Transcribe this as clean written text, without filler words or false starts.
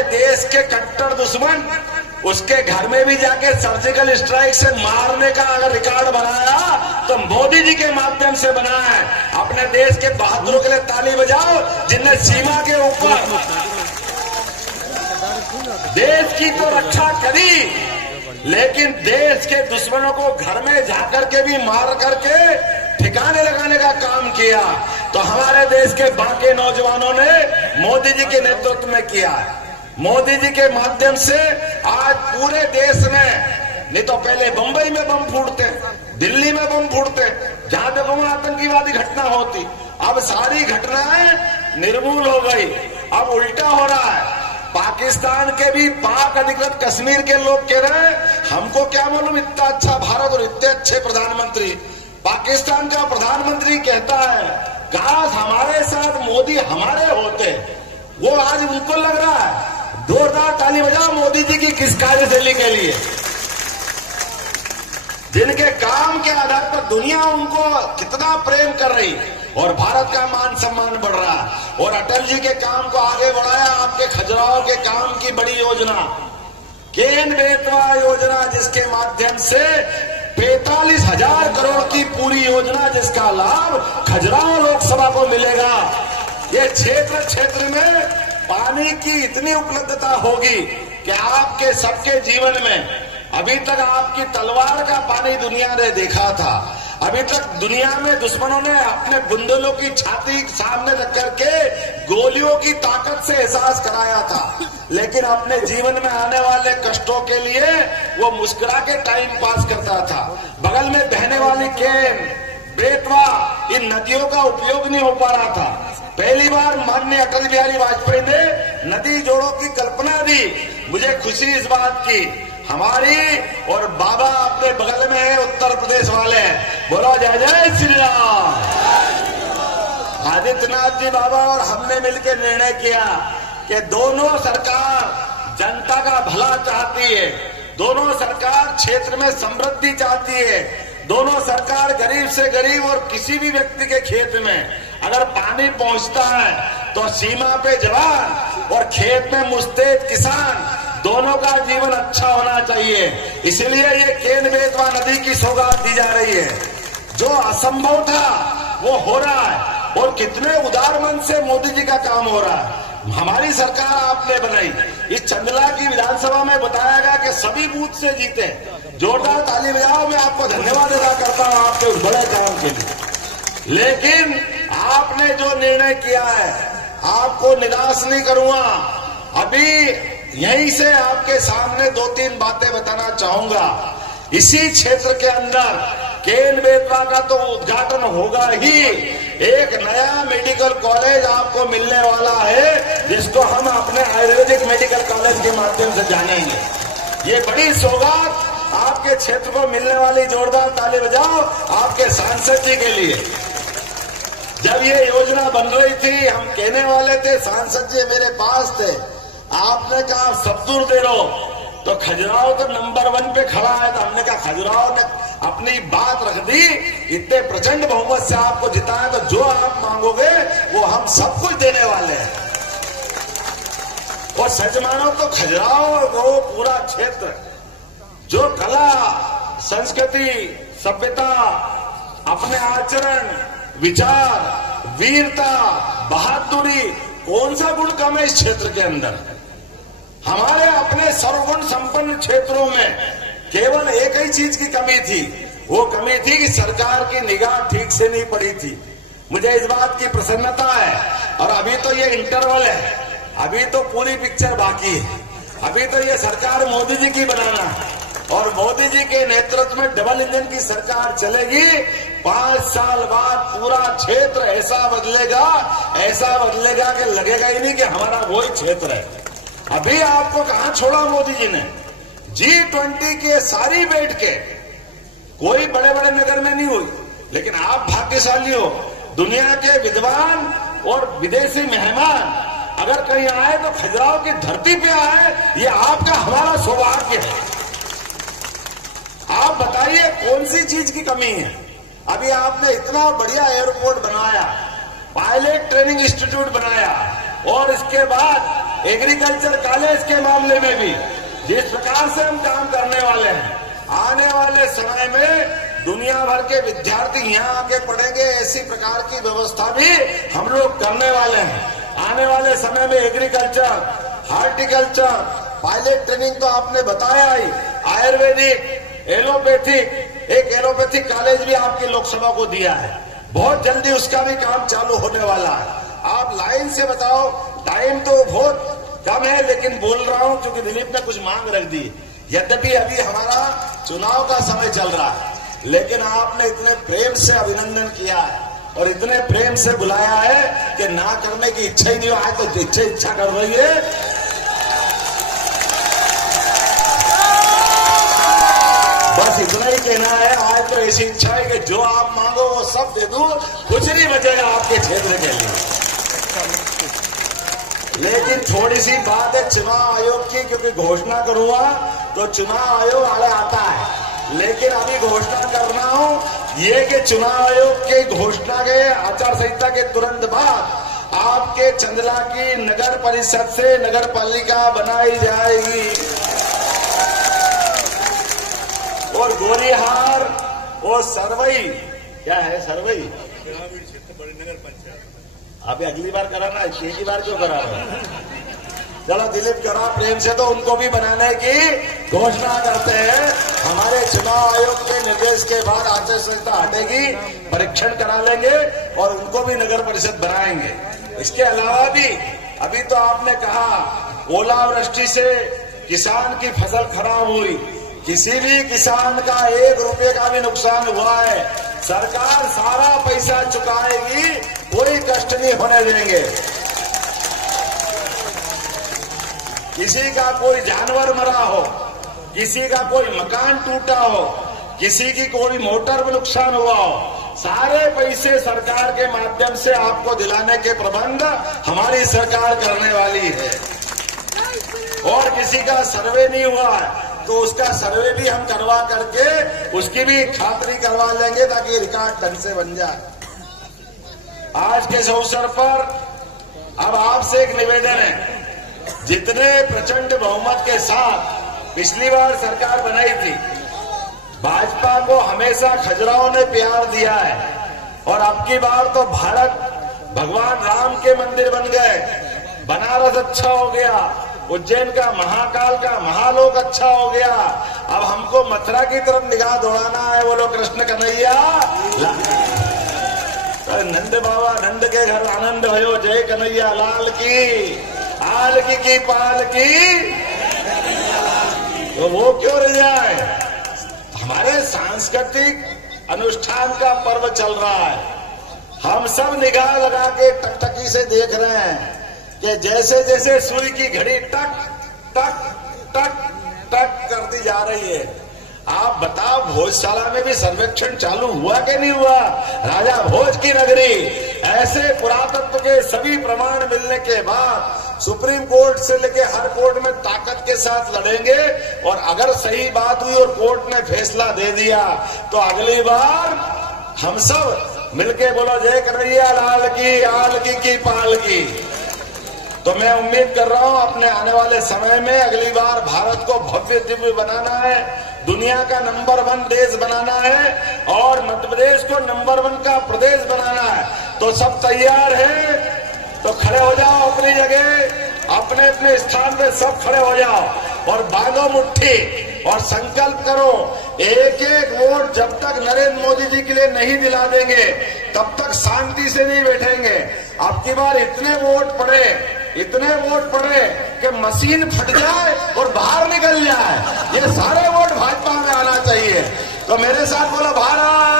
हमारे देश के कट्टर दुश्मन उसके घर में भी जाके सर्जिकल स्ट्राइक से मारने का अगर रिकॉर्ड बनाया तो मोदी जी के माध्यम से बना है। अपने देश के बहादुरों के लिए ताली बजाओ जिनने सीमा के ऊपर देश की तो रक्षा करी, लेकिन देश के दुश्मनों को घर में जाकर के भी मार करके ठिकाने लगाने का काम किया। तो हमारे देश के बाकी नौजवानों ने मोदी जी के नेतृत्व में किया है। मोदी जी के माध्यम से आज पूरे देश में, नहीं तो पहले बंबई में बम फूटते, दिल्ली में बम फूटते, जहां देखो वहां आतंकवादी घटना होती, अब सारी घटनाएं निर्मूल हो गई। अब उल्टा हो रहा है। पाकिस्तान के भी पाक अधिकृत कश्मीर के लोग कह रहे हैं हमको क्या मालूम इतना अच्छा भारत और इतने अच्छे प्रधानमंत्री। पाकिस्तान का प्रधानमंत्री कहता है काश हमारे साथ मोदी हमारे होते। वो आज उनको लग रहा है। जोरदार ताली बजाओ मोदी जी की किस कार्यशैली के लिए, जिनके काम के आधार पर दुनिया उनको कितना प्रेम कर रही और भारत का मान सम्मान बढ़ रहा है। और अटल जी के काम को आगे बढ़ाया। आपके खजुराहो के काम की बड़ी योजना केन बेतवा योजना, जिसके माध्यम से 45,000 करोड़ की पूरी योजना, जिसका लाभ खजुराहो लोकसभा को मिलेगा। ये क्षेत्र क्षेत्र में पानी की इतनी उपलब्धता होगी कि आपके सबके जीवन में, अभी तक आपकी तलवार का पानी दुनिया ने देखा था। अभी तक दुनिया में दुश्मनों ने अपने बुंदेलों की छाती सामने रख करके गोलियों की ताकत से एहसास कराया था, लेकिन अपने जीवन में आने वाले कष्टों के लिए वो मुस्कुरा के टाइम पास करता था। बगल में बहने वाली केन बेतवा, इन नदियों का उपयोग नहीं हो पा रहा था। पहली बार माननीय अटल बिहारी वाजपेयी ने नदी जोड़ों की कल्पना दी। मुझे खुशी इस बात की, हमारी और बाबा अपने बगल में है, उत्तर प्रदेश वाले, बोलो जय जय श्री राम। आदित्यनाथ जी बाबा और हमने मिलकर निर्णय किया कि दोनों सरकार जनता का भला चाहती है, दोनों सरकार क्षेत्र में समृद्धि चाहती है, दोनों सरकार गरीब से गरीब और किसी भी व्यक्ति के खेत में अगर पानी पहुंचता है तो सीमा पे जवान और खेत में मुस्तैद किसान, दोनों का जीवन अच्छा होना चाहिए। इसलिए ये केन बेतवा नदी की सौगात दी जा रही है। जो असंभव था वो हो रहा है और कितने उदार मन से मोदी जी का काम हो रहा है। हमारी सरकार आपने बनाई। इस चंदला की विधानसभा में बताया गया कि सभी बूथ से जीते। जोरदार ताली बजाओ। मैं आपको धन्यवाद अदा करता हूं आपके उस बड़े काम के लिए। लेकिन आपने जो निर्णय किया है, आपको निराश नहीं करूंगा। अभी यहीं से आपके सामने 2-3 बातें बताना चाहूंगा। इसी क्षेत्र के अंदर केन बेतवा का तो उद्घाटन होगा ही। एक नया मेडिकल कॉलेज आपको मिलने वाला है, जिसको हम अपने आयुर्वेदिक मेडिकल कॉलेज के माध्यम से जानेंगे। ये बड़ी सौगात आपके क्षेत्र को मिलने वाली। जोरदार ताली बजाओ आपके सांसद जी के लिए। जब ये योजना बन रही थी, हम कहने वाले थे, सांसद जी मेरे पास थे, आपने कहा सब दूर दे दो, तो खजुराहो तो नंबर 1 पे खड़ा है। तो हमने कहा खजुराहो ने अपनी बात रख दी, इतने प्रचंड बहुमत से आपको जिताया, तो जो आप मांगोगे वो हम सब कुछ देने वाले हैं। और सच मानो तो खजुराहो वो पूरा क्षेत्र जो कला, संस्कृति, सभ्यता, अपने आचरण, विचार, वीरता, बहादुरी, कौन सा गुण कम है इस क्षेत्र के अंदर? हमारे अपने सर्वगुण संपन्न क्षेत्रों में केवल एक ही चीज की कमी थी। वो कमी थी कि सरकार की निगाह ठीक से नहीं पड़ी थी। मुझे इस बात की प्रसन्नता है। और अभी तो ये इंटरवल है, अभी तो पूरी पिक्चर बाकी है। अभी तो ये सरकार मोदी जी की बनाना है और मोदी जी के नेतृत्व में डबल इंजन की सरकार चलेगी। 5 साल बाद पूरा क्षेत्र ऐसा बदलेगा कि लगेगा ही नहीं कि हमारा वही क्षेत्र है। अभी आपको कहां छोड़ा मोदी जी ने? G20 के सारी बैठ के, कोई बड़े बड़े नगर में नहीं हुई, लेकिन आप भाग्यशाली हो। दुनिया के विद्वान और विदेशी मेहमान अगर कहीं आए तो खजुराहो की धरती पे आए, ये आपका हमारा सौभाग्य है। आप बताइए कौन सी चीज की कमी है? अभी आपने इतना बढ़िया एयरपोर्ट बनाया, पायलट ट्रेनिंग इंस्टीट्यूट बनाया और इसके बाद एग्रीकल्चर कॉलेज के मामले में भी जिस प्रकार से हम काम करने वाले हैं, आने वाले समय में दुनिया भर के विद्यार्थी यहाँ आके पढ़ेंगे, ऐसी प्रकार की व्यवस्था भी हम लोग करने वाले हैं। आने वाले समय में एग्रीकल्चर, हार्टिकल्चर, पायलट ट्रेनिंग तो आपने बताया ही, आयुर्वेदिक, एलोपैथिक, एक एलोपैथिक कॉलेज भी आपकी लोकसभा को दिया है, बहुत जल्दी उसका भी काम चालू होने वाला है। आप लाइन से बताओ, टाइम तो बहुत कम है लेकिन बोल रहा हूं क्योंकि दिलीप ने कुछ मांग रख दी। यद्यपि अभी हमारा चुनाव का समय चल रहा है, लेकिन आपने इतने प्रेम से अभिनंदन किया है और इतने प्रेम से बुलाया है कि ना करने की इच्छा ही नहीं है, तो इच्छा कर रही है। बस इतना ही कहना है, आज तो ऐसी इच्छा है कि जो आप मांगो वो सब दे दूं, कुछ नहीं बचेगा आपके क्षेत्र के लिए। लेकिन थोड़ी सी बात है चुनाव आयोग की, क्योंकि घोषणा करूंगा तो चुनाव आयोग आगे आता है, लेकिन अभी घोषणा कर रहा हूं ये कि चुनाव आयोग के घोषणा के आचार संहिता के तुरंत बाद आपके चंदला की नगर परिषद से नगर पालिका बनाई जाएगी और गोरीहार और सरवई, क्या है सरवई, ग्रामीण क्षेत्र बड़े नगर पंचायत अभी अगली बार कराना, एक ही बार क्यों करा रहे हैं? चलो दिलीप करा प्रेम से, तो उनको भी बनाने की घोषणा करते हैं। हमारे चुनाव आयोग के निर्देश के बाद आचार संहिता हटेगी, परीक्षण करा लेंगे और उनको भी नगर परिषद बनाएंगे। इसके अलावा भी अभी तो आपने कहा ओलावृष्टि से किसान की फसल खराब हुई, किसी भी किसान का 1 रुपये का भी नुकसान हुआ है, सरकार सारा पैसा चुकाएगी, कोई कष्ट नहीं होने देंगे। किसी का कोई जानवर मरा हो, किसी का कोई मकान टूटा हो, किसी की कोई मोटर में नुकसान हुआ हो, सारे पैसे सरकार के माध्यम से आपको दिलाने के प्रबंध हमारी सरकार करने वाली है। और किसी का सर्वे नहीं हुआ है तो उसका सर्वे भी हम करवा करके उसकी भी खातरी करवा लेंगे ताकि रिकॉर्ड ढंग से बन जाए। आज के इस अवसर पर अब आपसे एक निवेदन है, जितने प्रचंड बहुमत के साथ पिछली बार सरकार बनाई थी, भाजपा को हमेशा खजुराहो ने प्यार दिया है और अब की बार तो भारत भगवान राम के मंदिर बन गए, बनारस अच्छा हो गया, उज्जैन का महाकाल का महालोक अच्छा हो गया। अब हमको मथुरा की तरफ निगाह दौड़ाना है, बोलो कृष्ण कन्हैया। नंद बाबा नंद के घर आनंद भयो, जय कन्हैया लाल की, आल की पाल की, तो वो क्यों रह जाए? हमारे सांस्कृतिक अनुष्ठान का पर्व चल रहा है, हम सब निगाह लगा के टकटकी से देख रहे हैं कि जैसे जैसे सुई की घड़ी टक टक टक टक करती जा रही है। आप बताओ भोजशाला में भी सर्वेक्षण चालू हुआ कि नहीं हुआ? राजा भोज की नगरी, ऐसे पुरातत्व के सभी प्रमाण मिलने के बाद सुप्रीम कोर्ट से लेके हर कोर्ट में ताकत के साथ लड़ेंगे और अगर सही बात हुई और कोर्ट ने फैसला दे दिया तो अगली बार हम सब मिलके बोलो जय कन्हैया लाल की, आल की पाल की। तो मैं उम्मीद कर रहा हूं अपने आने वाले समय में अगली बार भारत को भव्य दिव्य बनाना है, दुनिया का नंबर 1 देश बनाना है और मध्य प्रदेश को नंबर 1 का प्रदेश बनाना है। तो सब तैयार है तो खड़े हो जाओ अपनी जगह, अपने अपने स्थान पे सब खड़े हो जाओ और बांधो मुट्ठी और संकल्प करो, एक एक वोट जब तक नरेंद्र मोदी जी के लिए नहीं दिला देंगे तब तक शांति से नहीं बैठेंगे। अब की बार इतने वोट पड़े कि मशीन फट जाए और बाहर निकल जाए, ये सारे वोट भाजपा में आना चाहिए। तो मेरे साथ बोलो भारत